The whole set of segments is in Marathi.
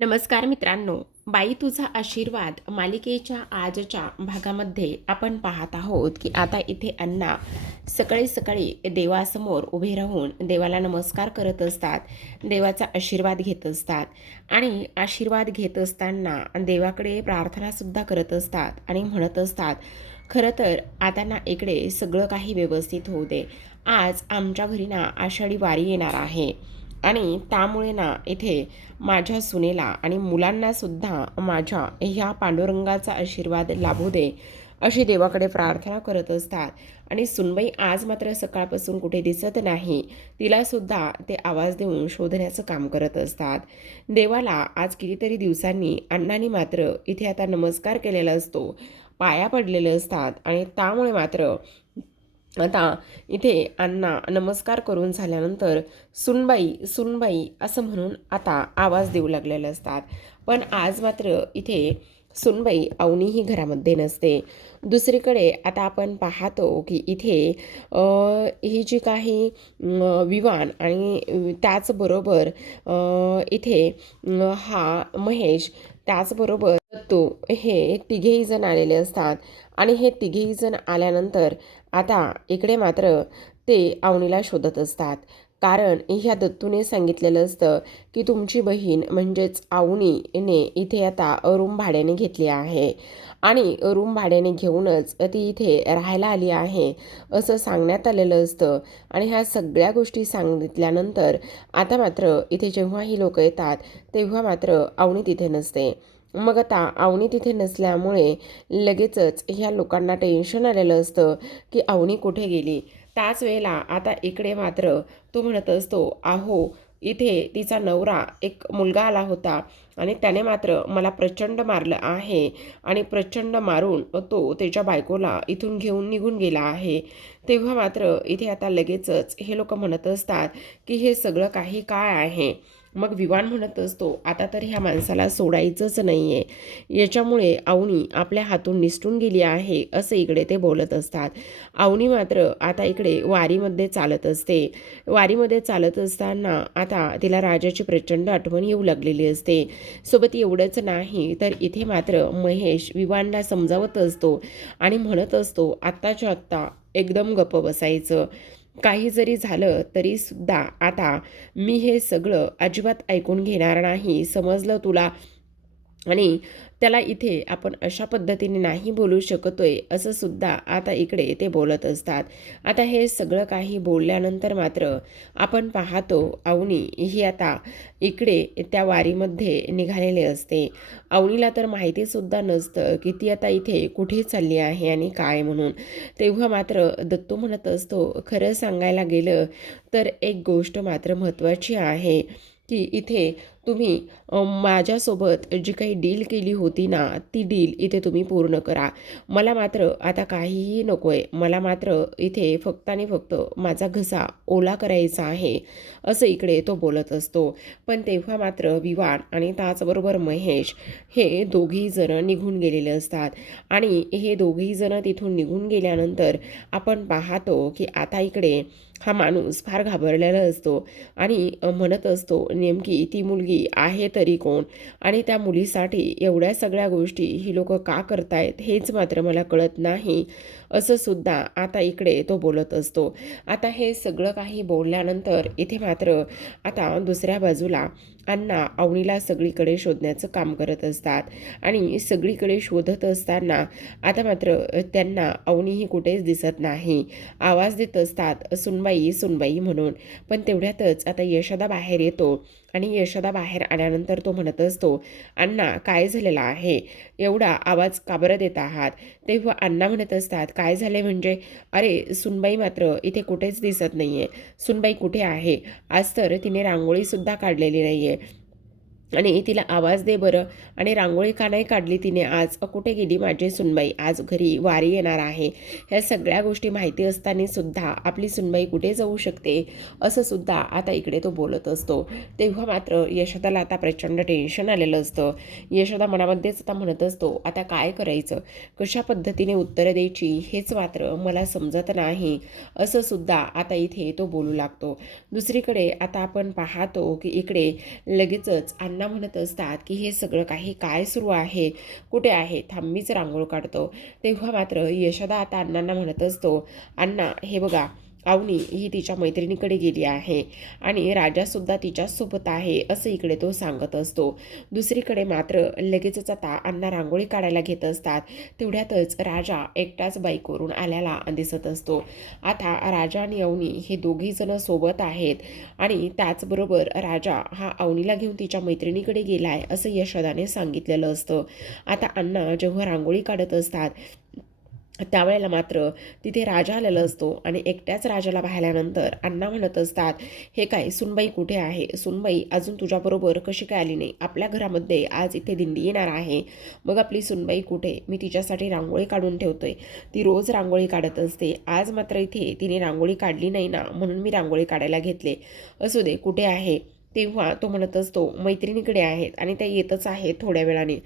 नमस्कार मित्रांनो, बाई तुझा आशीर्वाद मालिकेच्या आजच्या भागामध्ये आपण पाहत आहोत की आता इथे अण्णा सकाळी सकाळी देवासमोर उभे राहून देवाला नमस्कार करत असतात, देवाचा आशीर्वाद घेत असतात आणि आशीर्वाद घेत असताना देवाकडे प्रार्थनासुद्धा करत असतात आणि म्हणत असतात, खरं तर आता ना इकडे सगळं काही व्यवस्थित होऊ दे. आज आमच्या घरी ना आषाढी वारी येणार आहे आणि त्यामुळे ना इथे माझ्या सुनेला आणि मुलांनासुद्धा माझ्या ह्या पांडुरंगाचा आशीर्वाद लाभू दे, अशी देवाकडे प्रार्थना करत असतात. आणि सुनबाई आज मात्र सकाळपासून कुठे दिसत नाही. तिलासुद्धा ते आवाज देऊन शोधण्याचं काम करत असतात. देवाला आज कितीतरी दिवसांनी अण्णांनी मात्र इथे आता नमस्कार केलेला असतो, पाया पडलेले असतात आणि त्यामुळे मात्र आता इथे अण्णा नमस्कार करून झाल्यानंतर सुनबाई सुनबाई असं म्हणून आता आवाज देऊ लागलेले असतात. पण आज मात्र इथे सुनबाई अवनीही घरामध्ये नसते. दुसरीकडे आता आपण पाहतो की इथे ही जी काही विवान आणि त्याचबरोबर इथे हा महेश त्याचबरोबर तो हे तिघेही जण आलेले असतात. आणि हे तिघेही जण आल्यानंतर आता इकडे मात्र ते अवनीला शोधत असतात. कारण ह्या दत्तूने सांगितलेलं असतं की तुमची बहीण म्हणजेच अवनीने इथे आता रूम भाड्याने घेतली आहे आणि रूम भाड्याने घेऊनच ती इथे राहायला आली आहे असं सांगण्यात आलेलं असतं. आणि ह्या सगळ्या गोष्टी सांगितल्यानंतर आता मात्र इथे जेव्हा ही लोक येतात तेव्हा मात्र अवनी तिथे नसते. मग आता अवनी तिथे नसल्यामुळे लगेचच ह्या लोकांना टेन्शन आलेलं असतं की अवनी कुठे गेली. त्याच वेळेला आता इकडे मात्र तो म्हणत असतो, अहो इथे तिचा नवरा एक मुलगा आला होता आणि त्याने मात्र मला प्रचंड मारलं आहे आणि प्रचंड मारून तो त्याच्या बायकोला इथून घेऊन निघून गेला आहे. तेव्हा मात्र इथे आता लगेचच हे लोक म्हणत असतात की हे सगळं काही काय आहे. मग विवान म्हणत असतो, आता तर ह्या माणसाला सोडायचंच नाही आहे, याच्यामुळे अवनी आपल्या हातून निसटून गेली आहे असं इकडे ते बोलत असतात. अवनी मात्र आता इकडे वारीमध्ये चालत असते. वारीमध्ये चालत असताना आता तिला राजाची प्रचंड आठवण येऊ लागलेली असते. सोबत एवढंच नाही तर इथे मात्र महेश विवानला समजावत असतो आणि म्हणत असतो, आत्ताच्या आत्ता एकदम गप्प बसायचं. काही जरी झालं तरीसुद्धा आता मी हे सगळं अजिबात ऐकून घेणार नाही, समजलं तुला. आणि त्याला इथे आपण अशा पद्धतीने नाही बोलू शकतोय असं सुद्धा आता इकडे ते बोलत असतात. आता हे सगळं काही बोलल्यानंतर मात्र आपण पाहतो अवनी ही आता इकडे त्या वारीमध्ये निघालेले असते. अवनीला तर माहितीसुद्धा नसतं की ती आता इथे कुठे चालली आहे आणि काय म्हणून. तेव्हा मात्र दत्तू म्हणत असतो, खरं सांगायला गेलं तर एक गोष्ट मात्र महत्त्वाची आहे की इथे तुम्ही माझ्यासोबत जी काही डील केली होती ना ती डील इथे तुम्ही पूर्ण करा. मला मात्र आता काहीही नको आहे. मला मात्र इथे फक्त आणि फक्त माझा घसा ओला करायचा आहे असं इकडे तो बोलत असतो. पण तेव्हा मात्र विवान आणि त्याचबरोबर महेश हे दोघेही जण निघून गेलेले असतात. आणि हे दोघेही जण तिथून निघून गेल्यानंतर आपण पाहतो की आता इकडे हा माणूस फार घाबरलेला असतो आणि म्हणत असतो, नेमकी ती मुलगी आहे तरी कोण आणि त्या मुलीसाठी एवढ्या सगळ्या गोष्टी ही लोक का करतायत हेच मात्र मला कळत नाही असं सुद्धा आता इकडे तो बोलत असतो. आता हे सगळं काही बोलल्यानंतर इथे मात्र आता दुसऱ्या बाजूला अण्णा अवनीला सगळीकडे शोधण्याचं काम करत असतात. आणि सगळीकडे शोधत असताना आता मात्र त्यांना अवनीही कुठेच दिसत नाही. आवाज देत असतात, सुनबाई सुनबाई म्हणून. पण तेवढ्यातच आता यशोदा बाहेर येतो आणि यशोदा बाहेर आल्यानंतर तो म्हणत असतो, अण्णा काय झालेला आहे, एवढा आवाज का बरं देत आहात. तेव्हा अण्णा म्हणत असतात, काय झाले म्हणजे, अरे सुनबाई मात्र इथे कुठेच दिसत नाही आहे. सुनबाई कुठे आहे, आज तर तिने रांगोळीसुद्धा काढलेली नाही आहे आणि तिला आवाज दे बरं. आणि रांगोळी का नाही काढली तिने आज, कुठे गेली माझी सुनबाई, आज घरी वारी येणार आहे. ह्या सगळ्या गोष्टी माहिती असताना सुद्धा आपली सुनबाई कुठे जाऊ शकते असं सुद्धा आता इकडे तो बोलत असतो. तेव्हा मात्र यशोदाला आता प्रचंड टेन्शन आलेलं असतं. यशोदा मनामध्येच आता म्हणत असतो, आता काय करायचं, कशा पद्धतीने उत्तरं द्यायची हेच मात्र मला समजत नाही असं सुद्धा आता इथे तो बोलू लागतो. दुसरीकडे आता आपण पाहतो की इकडे लगेचच अण्णा म्हणत असतात की हे सगळं काही काय सुरू आहे, कुठे आहे, थांब मीच रांगोळ काढतो. तेव्हा मात्र यशोदा आता अण्णांना म्हणत असतो, अण्णा हे बघा, अवनी ही तिच्या मैत्रिणीकडे गेली आहे आणि राजासुद्धा तिच्यासोबत आहे असं इकडे तो सांगत असतो. दुसरीकडे मात्र लगेचच आता अण्णा रांगोळी काढायला घेत असतात. तेवढ्यातच राजा एकटाच बाईकवरून आल्याला दिसत असतो. आता राजा आणि अवनी हे दोघी जण सोबत आहेत आणि त्याचबरोबर राजा हा अवनीला घेऊन तिच्या मैत्रिणीकडे गेलाय असं यशोदाने सांगितलेलं असतं. आता अण्णा जेव्हा रांगोळी काढत असतात त्यावेळेला मात्र तिथे राजा आलेला असतो आणि एकट्याच राजाला पाहिल्यानंतर अण्णा म्हणत असतात, हे काय सुनबाई कुठे आहे, सुनबाई अजून तुझ्याबरोबर कशी काय आली नाही, आपल्या घरामध्ये आज इथे दिंडी येणार आहे, मग आपली सुनबाई कुठे, मी तिच्यासाठी रांगोळी काढून ठेवतोय, ती रोज रांगोळी काढत असते, आज मात्र इथे तिने रांगोळी काढली नाही ना म्हणून मी रांगोळी काढायला घेतले, असू दे कुठे आहे. तेव्हा तो म्हणत असतो, मैत्रिणीकडे आहेत आणि त्या येतच आहेत थोड्या वेळाने.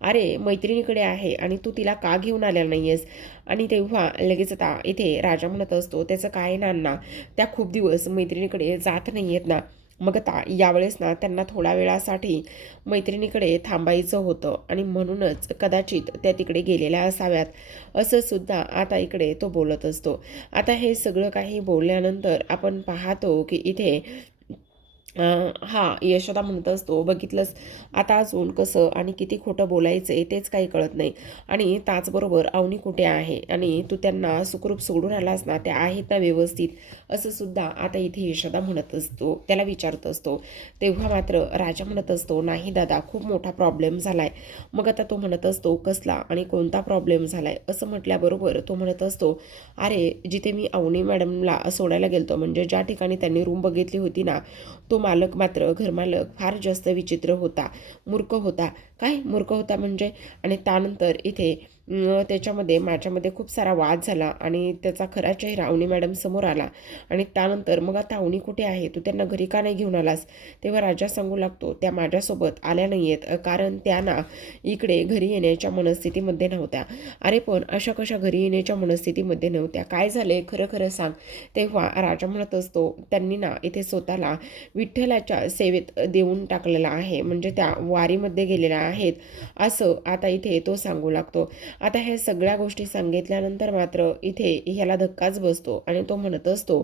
अरे मैत्रिणीकडे आहे आणि तू तिला का घेऊन आलेला नाही आहेस. आणि तेव्हा लगेच आता इथे राजा म्हणत असतो, त्याचं काय ना अण्णा, त्या खूप दिवस मैत्रिणीकडे जात नाही आहेत ना, मग आता यावेळेस ना त्यांना थोड्या वेळासाठी मैत्रिणीकडे थांबायचं होतं आणि म्हणूनच कदाचित त्या तिकडे गेलेल्या असाव्यात असं सुद्धा आता इकडे तो बोलत असतो. आता हे सगळं काही बोलल्यानंतर आपण पाहतो की इथे हा यशोदा म्हणत असतो, बघितलंस आता अजून कसं आणि किती खोटं बोलायचं आहे तेच काही कळत नाही. आणि त्याचबरोबर अवनी कुठे आहे आणि तू त्यांना सुखरूप सोडून आलास ना, त्या आहेत ना व्यवस्थित, असं सुद्धा आता इथे यशोदा म्हणत असतो, त्याला विचारत असतो. तेव्हा मात्र राजा म्हणत असतो, नाही दादा खूप मोठा प्रॉब्लेम झालाय. मग आता तो म्हणत असतो, कसला आणि कोणता प्रॉब्लेम झालाय असं म्हटल्याबरोबर तो म्हणत असतो, अरे जिथे मी अवनी मॅडमला सोडायला गेलतो म्हणजे ज्या ठिकाणी त्यांनी रूम बघितली होती ना, तो मालक मात्र घरमालक फार जास्त विचित्र होता, मूर्ख होता. काय मूर्ख होता म्हणजे? आणि त्यानंतर इथे त्याच्यामध्ये माझ्यामध्ये खूप सारा वाद झाला आणि त्याचा खरा चेहरा अवनी मॅडम समोर आला. आणि त्यानंतर मग आता अवनी कुठे आहे, तू त्यांना घरी का नाही घेऊन आलास. तेव्हा राजा सांगू लागतो, त्या माझ्यासोबत आल्या नाही आहेत कारण त्यांना इकडे घरी येण्याच्या मनस्थितीमध्ये नव्हत्या. अरे पण अशा कशा घरी येण्याच्या मनस्थितीमध्ये नव्हत्या, काय झाले खरं खरं सांग. तेव्हा राजा म्हणत असतो, त्यांनी ना इथे स्वतःला विठ्ठलाच्या सेवेत देऊन टाकलेला आहे, म्हणजे त्या वारीमध्ये गेलेल्या आहेत असं आता इथे तो सांगू लागतो. आता ह्या सगळ्या गोष्टी सांगितल्यानंतर मात्र इथे ह्याला धक्काच बसतो आणि तो म्हणत असतो,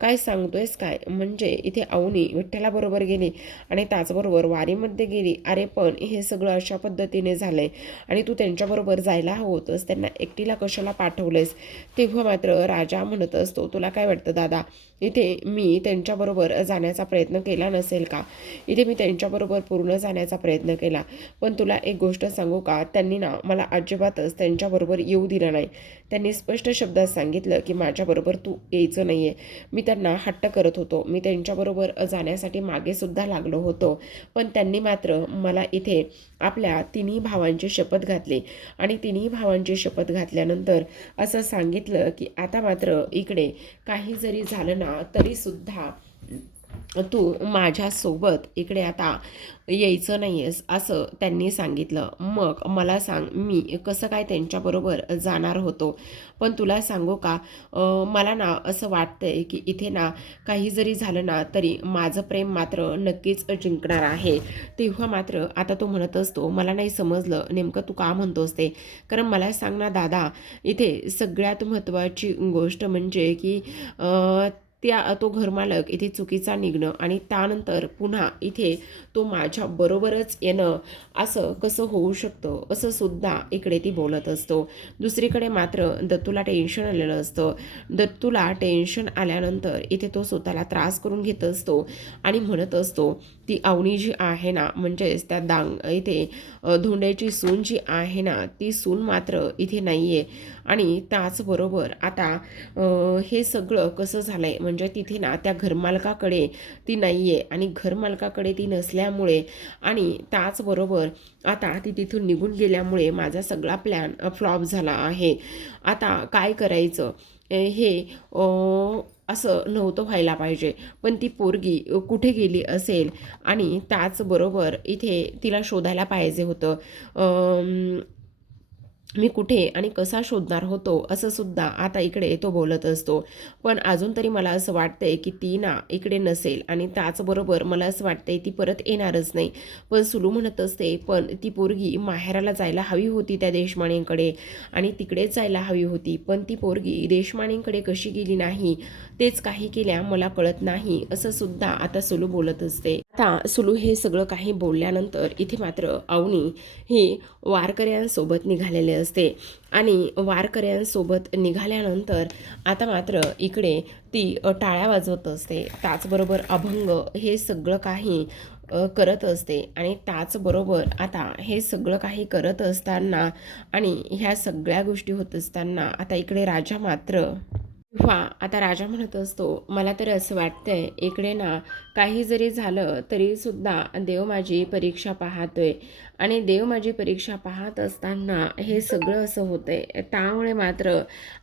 काय सांगतोयस काय, म्हणजे इथे अवनी विठ्ठलाबरोबर गेली आणि त्याचबरोबर वारीमध्ये गेली. अरे पण हे सगळं अशा पद्धतीने झालंय आणि तू त्यांच्याबरोबर जायला हवं होतंस, त्यांना एकटीला कशाला पाठवलंयस. तेव्हा मात्र राजा म्हणत असतो, तुला काय वाटतं दादा, इथे मी त्यांच्याबरोबर जाण्याचा प्रयत्न केला नसेल का. इथे मी त्यांच्याबरोबर पूर्ण जाण्याचा प्रयत्न केला, पण तुला एक गोष्ट सांगू का, त्यांनी ना मला अजिबातच त्यांच्याबरोबर येऊ दिलं नाही. त्यांनी स्पष्ट शब्दात सांगितलं की माझ्याबरोबर तू यायचं नाही आहे. मी त्यांना हट्ट करत होतो, मी त्यांच्याबरोबर जाण्यासाठी मागेसुद्धा लागलो होतो, पण त्यांनी मात्र मला इथे आपल्या तिन्ही भावांची शपथ घातली आणि तिन्ही भावांची शपथ घातल्यानंतर असं सांगितलं की आता मात्र इकडे काही जरी झालं ना तरीसुद्धा तू माझ्यासोबत इकडे आता यायचं नाही आहेस असं त्यांनी सांगितलं. मग मला सांग, मी कसं काय त्यांच्याबरोबर जाणार होतो. पण तुला सांगू का, मला ना असं वाटतंय की इथे ना काही जरी झालं ना तरी माझं प्रेम मात्र नक्कीच जिंकणार आहे. तेव्हा मात्र आता तो म्हणत असतो, मला नाही समजलं नेमकं तू का म्हणतोस ते, कारण मला सांग ना दादा, इथे सगळ्यात महत्त्वाची गोष्ट म्हणजे की तो घरमालक इथे चुकीचा निघणं आणि त्यानंतर पुन्हा इथे तो माझ्या बरोबरच येणं असं कसं होऊ शकतं असं सुद्धा इकडे ती बोलत असतो. दुसरीकडे मात्र दत्तूला टेन्शन आलेलं असतं. दत्तूला टेन्शन आल्यानंतर इथे तो स्वतःला त्रास करून घेत असतो आणि म्हणत असतो, ती अवनी जी आहे ना, म्हणजेच त्या इथे धोंड्याची सून जी आहे ना, ती सून मात्र इथे नाही आहे. आणि त्याचबरोबर आता हे सगळं कसं झालं आहे, म्हणजे तिथे ना त्या घरमालकाकडे ती नाही आहे आणि घरमालकाकडे ती नसल्यामुळे आणि त्याचबरोबर आता ती तिथून निघून गेल्यामुळे माझा सगळा प्लॅन फ्लॉप झाला आहे. आता काय करायचं हे असं नव्हतं व्हायला पाहिजे, पण ती पोरगी कुठे गेली असेल आणि त्याचबरोबर इथे तिला शोधायला पाहिजे होतं. मी कुठे आणि कसा शोधणार होतो असं सुद्धा आता इकडे तो बोलत असतो. पण अजून तरी मला असं वाटतंय की ती ना इकडे नसेल आणि त्याचबरोबर मला असं वाटतंय ती परत येणारच नाही. पण सुलू म्हणत असते, पण ती पोरगी माहेराला जायला हवी होती त्या देशमाणींकडे आणि तिकडेच जायला हवी होती. पण ती पोरगी देशमाणींकडे कशी गेली नाही, तेच काही केल्या मला कळत नाही असं सुद्धा आता सुलू बोलत असते. आता सुलू हे सगळं काही बोलल्यानंतर इथे मात्र अवनी ही वारकऱ्यांसोबत निघालेले असते आणि वारकऱ्यांसोबत निघाल्यानंतर आता मात्र इकडे ती टाळ्या वाजवत असते. त्याचबरोबर अभंग हे सगळं काही करत असते आणि त्याचबरोबर आता हे सगळं काही करत असताना आणि ह्या सगळ्या गोष्टी होत असताना आता इकडे राजा मात्र तेव्हा आता राजा म्हणत असतो, मला तर असं वाटतंय इकडे ना काही जरी झालं तरी सुद्धा देव माझी परीक्षा पाहतोय आणि देव माझी परीक्षा पाहत असताना हे सगळं असं होतंय. त्यामुळे मात्र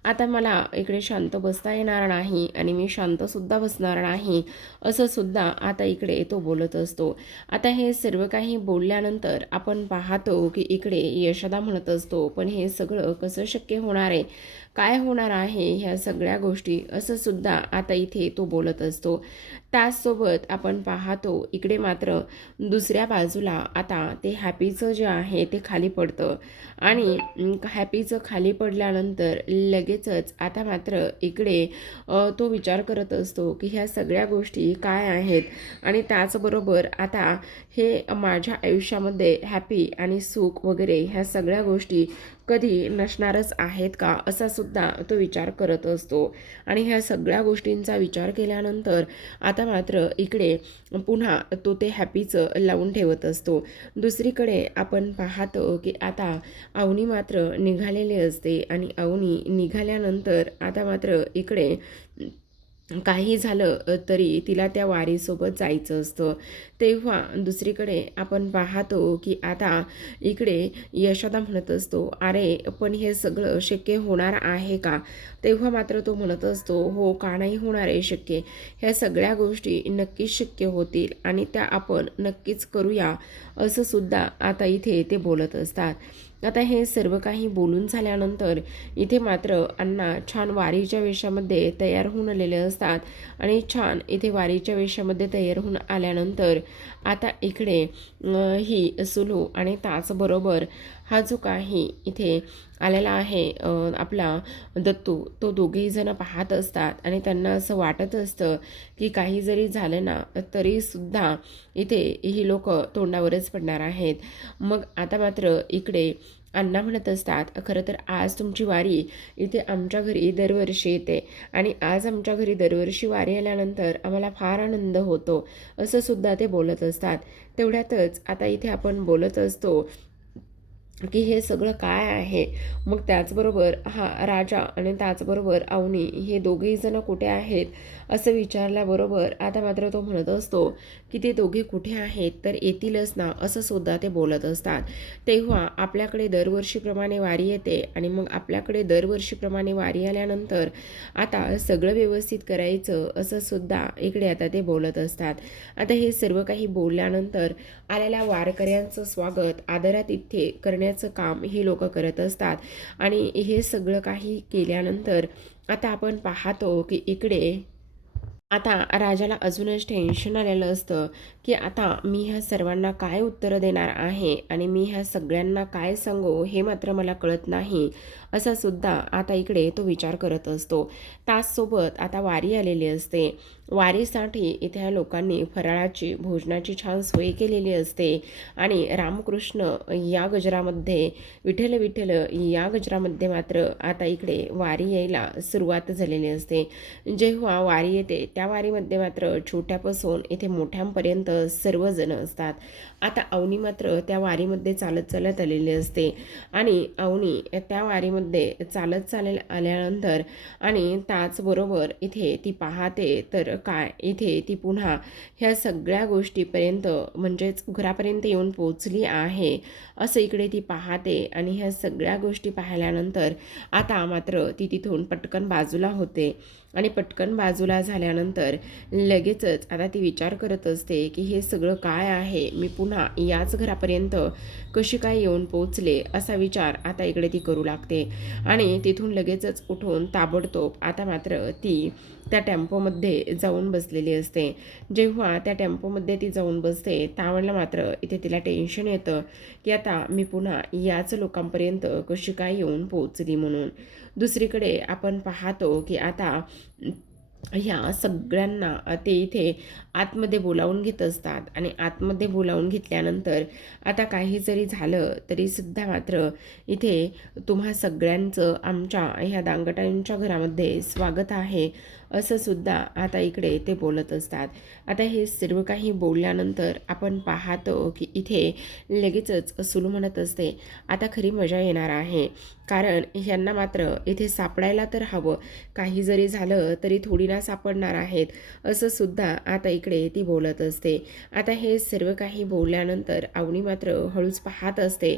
आता मला इकडे शांत बसता येणार नाही आणि मी शांतसुद्धा बसणार नाही असं सुद्धा आता इकडे तो बोलत असतो. आता हे सर्व काही बोलल्यानंतर आपण पाहतो की इकडे यशोदा म्हणत असतो, पण हे सगळं कसं शक्य होणार आहे, काय होणार आहे ह्या सगळ्या गोष्टी असं सुद्धा आता इथे तो बोलत असतो. त्याचसोबत आपण पाहतो इकडे मात्र दुसऱ्या बाजूला आता ते हॅपीचं जे आहे ते खाली पडतं आणि हॅपीचं खाली पडल्यानंतर लगेचच आता मात्र इकडे तो विचार करत असतो की ह्या सगळ्या गोष्टी काय आहेत आणि त्याचबरोबर आता हे माझ्या आयुष्यामध्ये हॅपी आणि सुख वगैरे ह्या सगळ्या गोष्टी कधी नसणारच आहेत का असा सुद्धा तो विचार करत असतो. आणि ह्या सगळ्या गोष्टींचा विचार केल्यानंतर आता मात्र इकडे पुन्हा तो ते हॅपीचं लावून ठेवत असतो. दुसरीकडे आपण पाहतो की आता अवनी मात्र निघालेली असते आणि अवनी निघाल्यानंतर आता मात्र इकडे काही झालं तरी तिला त्या वारीसोबत जायचं असतं. तेव्हा दुसरीकडे आपण पाहतो की आता इकडे यशोदा म्हणत असतो, अरे पण हे सगळं शक्य होणार आहे का? तेव्हा मात्र तो म्हणत असतो, हो का नाही होणार आहे शक्य, ह्या सगळ्या गोष्टी नक्कीच शक्य होतील आणि त्या आपण नक्कीच करूया असं सुद्धा आता इथे ते बोलत असतात. आता हे सर्व काही बोलून झाल्यानंतर इथे मात्र अण्णा छान वारीच्या वेशामध्ये तयार होऊन आलेले असतात आणि छान इथे वारीच्या वेशामध्ये तयार होऊन आल्यानंतर आता इकडे ही सुलू आणि त्याचबरोबर हा जो काही इथे आलेला आहे आपला दत्तू, तो दोघेही जण पाहत असतात आणि त्यांना असं वाटत असतं की काही जरी झालं ना तरीसुद्धा इथे ही लोक तोंडावरच पडणार आहेत. मग आता मात्र इकडे अण्णा म्हणत असतात, खरं तर आज तुमची वारी इथे आमच्या घरी दरवर्षी येते आणि आज आमच्या घरी दरवर्षी वारी आल्यानंतर आम्हाला फार आनंद होतो असं सुद्धा ते बोलत असतात. तेवढ्यातच आता इथे आपण बोलत असतो की हे सगळं काय आहे. मग त्याचबरोबर हा राजा आणि त्याचबरोबर अवनी हे दोघेही जण कुठे आहेत असं विचारल्याबरोबर आता मात्र तो म्हणत असतो की ते दोघे कुठे आहेत तर येतीलच ना असं सुद्धा ते बोलत असतात. तेव्हा आपल्याकडे दरवर्षीप्रमाणे वारी येते आणि मग आपल्याकडे दरवर्षीप्रमाणे वारी आल्यानंतर आता सगळं व्यवस्थित करायचं असं सुद्धा इकडे आता ते बोलत असतात. आता हे सर्व काही बोलल्यानंतर आलेल्या वारकऱ्यांचं स्वागत आदरातिथ्य करण्याचं काम हे लोक करत असतात आणि हे सगळं काही केल्यानंतर आता आपण पाहतो की इकडे आता राजाला अजूनच टेन्शन आलेलं असतं की आता मी ह्या सर्वांना काय उत्तरं देणार आहे आणि मी ह्या सगळ्यांना काय सांगू हे मात्र मला कळत नाही असा सुद्धा आता इकडे तो विचार करत असतो. त्याचसोबत आता वारी आलेली असते. वारीसाठी इथे लोकांनी फराळाची भोजनाची छान सोय केलेली असते आणि रामकृष्ण या गजरामध्ये विठ्ठल विठ्ठल या गजरामध्ये मात्र आता इकडे वारी यायला सुरुवात झालेली असते. जेव्हा वारी येते त्या वारीमध्ये मात्र छोट्यापासून इथे मोठ्यांपर्यंत सर्वजण असतात. आता अवनी मात्र त्या वारीमध्ये चालत चालत आलेली असते आणि अवनी त्या वारीमध्ये चालत आल्यानंतर आणि त्याचबरोबर इथे ती पाहते तर काय इथे ती पुन्हा ह्या सगळ्या गोष्टीपर्यंत म्हणजेच घरापर्यंत येऊन पोचली आहे असं इकडे ती पाहते आणि ह्या सगळ्या गोष्टी पाहिल्यानंतर आता मात्र ती तिथून पटकन बाजूला होते आणि पटकन बाजूला झाल्यानंतर केल्यानंतर लगेचच आता ती विचार करत असते की हे सगळं काय आहे, मी पुन्हा याच घरापर्यंत कशी काय येऊन पोचले, असा विचार आता इकडे ती करू लागते. आणि तिथून लगेचच उठून ताबडतोब आता मात्र ती त्या टेम्पोमध्ये जाऊन बसलेली असते. जेव्हा त्या टेम्पोमध्ये ती जाऊन बसते त्यावेळेला मात्र इथे तिला टेन्शन येतं की आता मी पुन्हा याच लोकांपर्यंत कशी काय येऊन पोहोचली म्हणून. दुसरीकडे आपण पाहतो की आता ह्या सगळ्यांना ते इथे आतमध्ये बोलावून घेत असतात आणि आतमध्ये बोलावून घेतल्यानंतर आता काही जरी झालं तरीसुद्धा मात्र इथे तुम्हा सगळ्यांचं आमच्या ह्या दांगटांच्या घरामध्ये स्वागत आहे, असं सुद्धा आता इकडे ते बोलत असतात. आता हे सर्व काही बोलल्यानंतर आपण पाहतो की इथे लगेचच सुलू म्हणत असते, आता खरी मजा येणार आहे, कारण ह्यांना मात्र इथे सापडायला तर हवं, काही जरी झालं तरी थोडी ना सापडणार आहेत, असं सुद्धा आता इकडे ती बोलत असते. आता हे सर्व काही बोलल्यानंतर अवनी मात्र हळूच पाहत असते,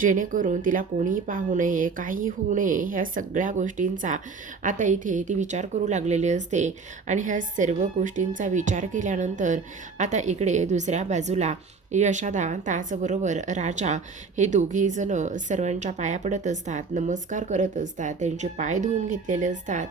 जेणेकरून तिला कोणीही पाहू नये, काही होऊ नये, ह्या सगळ्या गोष्टींचा आता इथे ती विचार करू लागलेली असते. आणि ह्या सर्व गोष्टींचा विचार केल्यानंतर आता इकडे दुसऱ्या बाजूला यशोदा त्याचबरोबर राजा हे दोघेही जण सर्वांच्या पाया पडत असतात, नमस्कार करत असतात, त्यांचे पाय धुवून घेतलेले असतात.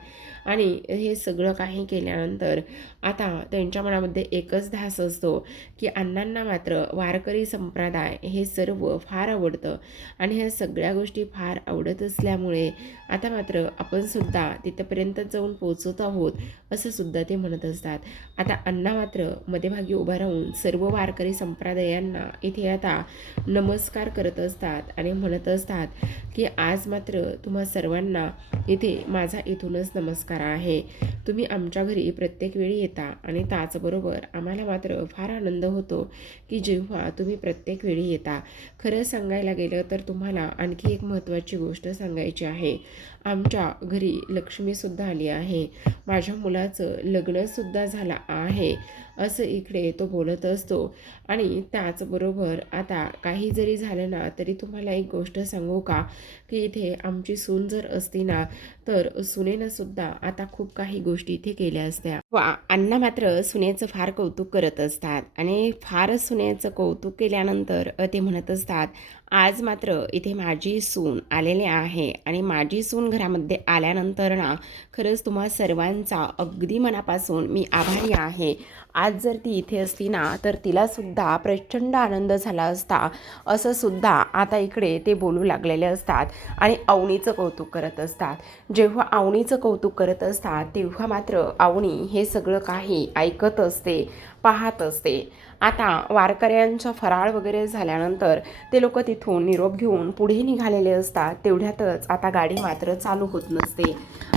आणि हे सगळं काही केल्यानंतर आता त्यांच्या मनामध्ये एकच ध्यास असतो की अण्णांना मात्र वारकरी संप्रदाय हे सर्व फार आवडतं आणि ह्या सगळ्या गोष्टी फार आवडत असल्यामुळे आता मात्र आपण सुद्धा तिथपर्यंत जाऊन पोचत आहोत, असं सुद्धा ते म्हणत असतात. आता अण्णा मात्र मध्यभागी उभा राहून सर्व वारकरी संप्रदायांना इथे आता नमस्कार करत असतात आणि म्हणत असतात की आज मात्र तुम्हा सर्वांना इथे माझा इथूनच नमस्कार आहे. तुम्ही आमच्या घरी प्रत्येक वेळी येता आणि त्याचबरोबर आम्हाला मात्र फार आनंद होतो की जेव्हा तुम्ही प्रत्येक वेळी येता. खरं सांगायला गेलं तर तुम्हाला आणखी एक महत्त्वाची गोष्ट सांगायची आहे. आमच्या घरी लक्ष्मीसुद्धा आली आहे, माझ्या मुलाचं लग्नसुद्धा झालं आहे, असं इकडे तो बोलत असतो. आणि त्याचबरोबर आता काही जरी झालं ना तरी तुम्हाला एक गोष्ट सांगू का, की इथे आमची सून जर असती ना तर सुनेनं सुद्धा आता खूप काही गोष्टी इथे केल्या असत्या. वा अण्णा मात्र सुनेचं फार कौतुक करत असतात आणि फारच सुनेचं कौतुक केल्यानंतर ते म्हणत असतात, आज मात्र इथे माझी सून आलेली आहे आणि माझी सून घरामध्ये आल्यानंतर ना खरंच तुम्हा सर्वांचा अगदी मनापासून मी आभारी आहे. आज जर ती इथे असती ना तर तिलासुद्धा प्रचंड आनंद झाला असता, असं सुद्धा आता इकडे ते बोलू लागलेले असतात आणि अवनीचं कौतुक करत असतात. जेव्हा अवनीचं कौतुक करत असतात तेव्हा मात्र अवनी हे सगळं काही ऐकत असते, पाहत असते. आता वारकऱ्यांचा फराळ वगैरे झाल्यानंतर ते लोक तिथून निरोप घेऊन पुढे निघालेले असतात. तेवढ्यातच आता गाडी मात्र चालू होत नसते.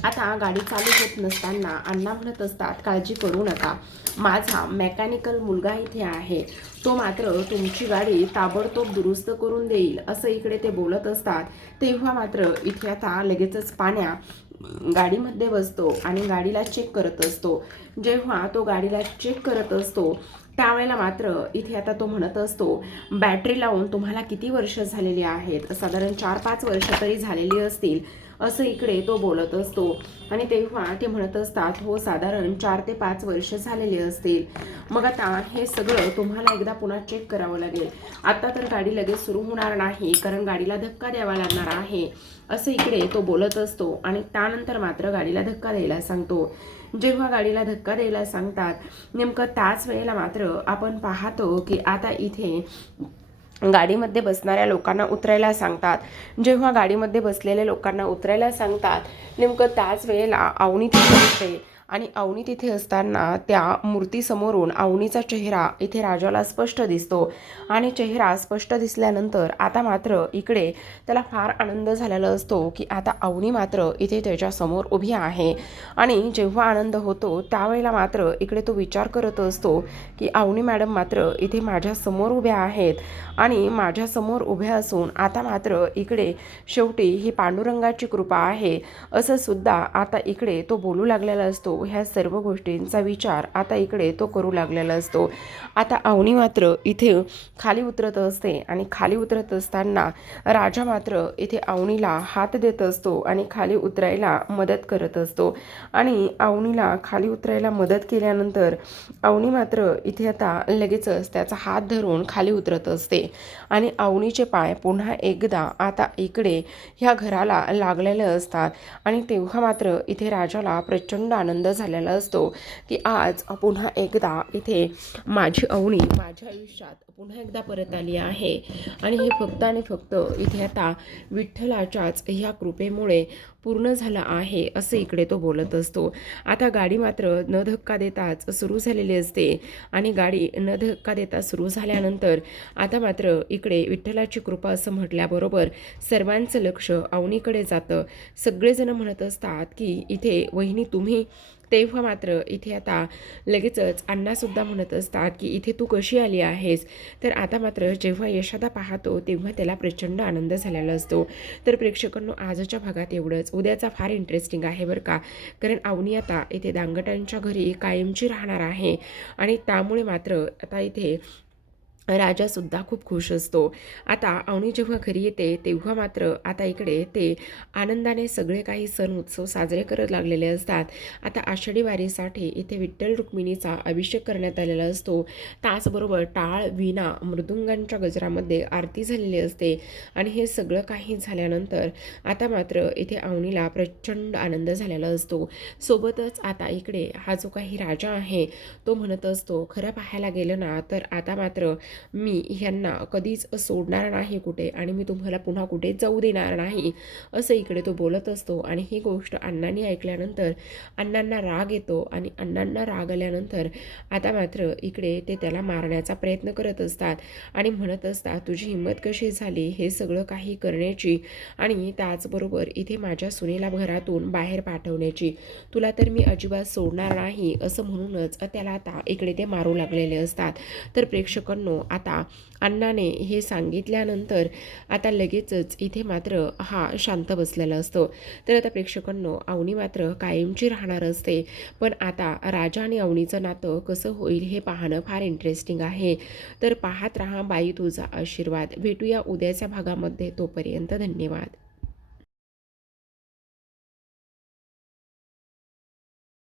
आता गाडी चालू होत नसताना अण्णा म्हणत असतात, काळजी करू नका, माझा मेकॅनिकल मुलगा इथे आहे, तो मात्र तुमची गाडी ताबडतोब दुरुस्त करून देईल, असं इकडे ते बोलत असतात. तेव्हा मात्र इथे आता लगेचच पाण्या गाडीमध्ये बसतो आणि गाडीला चेक करत असतो. जेव्हा तो गाडीला चेक करत असतो त्यावेळेला मात्र इथे आता तो म्हणत असतो, बॅटरी लावून तुम्हाला किती वर्ष झालेली आहेत, साधारण 4-5 वर्ष तरी झालेली असतील, असं इकडे तो बोलत असतो. आणि तेव्हा ते म्हणत असतात, हो साधारण 4 ते 5 वर्ष झालेली असतील. मग आता हे सगळं तुम्हाला एकदा पुन्हा चेक करावं लागेल, आता तर गाडी लगेच सुरू होणार नाही कारण गाडीला धक्का द्यावा लागणार आहे, असं इकडे तो बोलत असतो. आणि त्यानंतर मात्र गाडीला धक्का द्यायला सांगतो. जेव्हा गाडीला धक्का द्यायला सांगतात नेमकं त्याच वेळेला मात्र आपण पाहतो की आता इथे गाडीमध्ये बसणाऱ्या लोकांना उतरायला सांगतात. जेव्हा गाडीमध्ये बसलेल्या लोकांना उतरायला सांगतात नेमकं त्याच वेळेला अवनी तिथे असते आणि अवनी तिथे असताना त्या मूर्तीसमोरून अवनीचा चेहरा इथे राजाला स्पष्ट दिसतो. आणि चेहरा स्पष्ट दिसल्यानंतर आता मात्र इकडे त्याला फार आनंद झालेला असतो की आता अवनी मात्र इथे त्याच्यासमोर उभी आहे. आणि जेव्हा आनंद होतो त्यावेळेला मात्र इकडे तो विचार करत असतो की अवनी मॅडम मात्र इथे माझ्यासमोर उभ्या आहेत आणि माझ्यासमोर उभ्या असून आता मात्र इकडे शेवटी ही पांडुरंगाची कृपा आहे, असं सुद्धा आता इकडे तो बोलू लागलेला असतो. असतो ह्या सर्व गोष्टींचा विचार आता इकडे तो करू लागलेला असतो. आता अवनी मात्र इथे खाली उतरत असते आणि खाली उतरत असताना राजा मात्र इथे अवनीला हात देत असतो आणि खाली उतरायला मदत करत असतो. आणि अवनीला खाली उतरायला मदत केल्यानंतर अवनी मात्र इथे आता लगेचच त्याचा हात धरून खाली उतरत असते आणि अवनीचे पाय पुन्हा एकदा आता इकडे ह्या घराला लागलेले असतात. आणि तेव्हा मात्र इथे राजाला प्रचंड आनंद झालेला असतो की आज पुन्हा एकदा इथे माझी अवनी माझ्या आयुष्यात पुन्हा एकदा परत आली आहे आणि हे फक्त आणि फक्त इथे आता विठ्ठलाच्याच ह्या कृपेमुळे पूर्ण झालं आहे असं इकडे तो बोलत असतो. आता गाडी मात्र न धक्का देताच सुरू झालेली असते आणि गाडी न धक्का देता सुरू झाल्यानंतर आता मात्र इकडे विठ्ठलाची कृपा असं म्हटल्याबरोबर सर्वांचं लक्ष अवनीकडे जातं. सगळेजण म्हणत असतात की इथे वहिनी तुम्ही. तेव्हा मात्र इथे आता लगेचच अण्णासुद्धा म्हणत असतात की इथे तू कशी आली आहेस. तर आता मात्र जेव्हा यशोदा पाहतो तेव्हा त्याला प्रचंड आनंद झालेला असतो. तर प्रेक्षकांनो आजच्या भागात एवढंच. उद्याचा फार इंटरेस्टिंग आहे बरं का, कारण अवनी आता इथे दांगटांच्या घरी कायमची राहणार आहे आणि त्यामुळे मात्र आता इथे राजासुद्धा खूप खुश असतो. आता अवनी जेव्हा घरी येते तेव्हा मात्र आता इकडे ते आनंदाने सगळे काही सण उत्सव साजरे करत लागलेले असतात. आता आषाढी वारीसाठी इथे विठ्ठल रुक्मिणीचा अभिषेक करण्यात आलेला असतो. त्याचबरोबर टाळ वीणा मृदुंगांच्या गजरामध्ये आरती झालेली असते आणि हे सगळं काही झाल्यानंतर आता मात्र इथे अवनीला प्रचंड आनंद झालेला असतो. सोबतच आता इकडे हा जो काही राजा आहे तो म्हणत असतो खरं पाहायला गेलं ना तर आता मात्र मी ह्यांना कधीच सोडणार नाही कुठे आणि मी तुम्हाला पुन्हा कुठे जाऊ देणार नाही असं इकडे तो बोलत असतो. आणि ही गोष्ट अण्णांनी ऐकल्यानंतर अण्णांना राग येतो आणि अण्णांना राग आल्यानंतर आता मात्र इकडे ते त्याला मारण्याचा प्रयत्न करत असतात आणि म्हणत असतात तुझी हिंमत कशी झाली हे सगळं काही करण्याची आणि त्याचबरोबर इथे माझ्या सुनेला घरातून बाहेर पाठवण्याची. तुला तर मी अजिबात सोडणार नाही असं म्हणूनच त्याला आता इकडे ते मारू लागलेले असतात. तर प्रेक्षकांनो आता अण्णाने हे सांगितल्यानंतर आता लगेचच इथे मात्र हा शांत बसलेला असतो. तर आता प्रेक्षकांनो अवनी मात्र कायमची राहणार असते, पण आता राजा आणि अवनीचं नातं कसं होईल हे पाहणं फार इंटरेस्टिंग आहे. तर पाहत रहा बाई तुझा आशीर्वाद. भेटूया उद्याच्या भागामध्ये. तोपर्यंत धन्यवाद.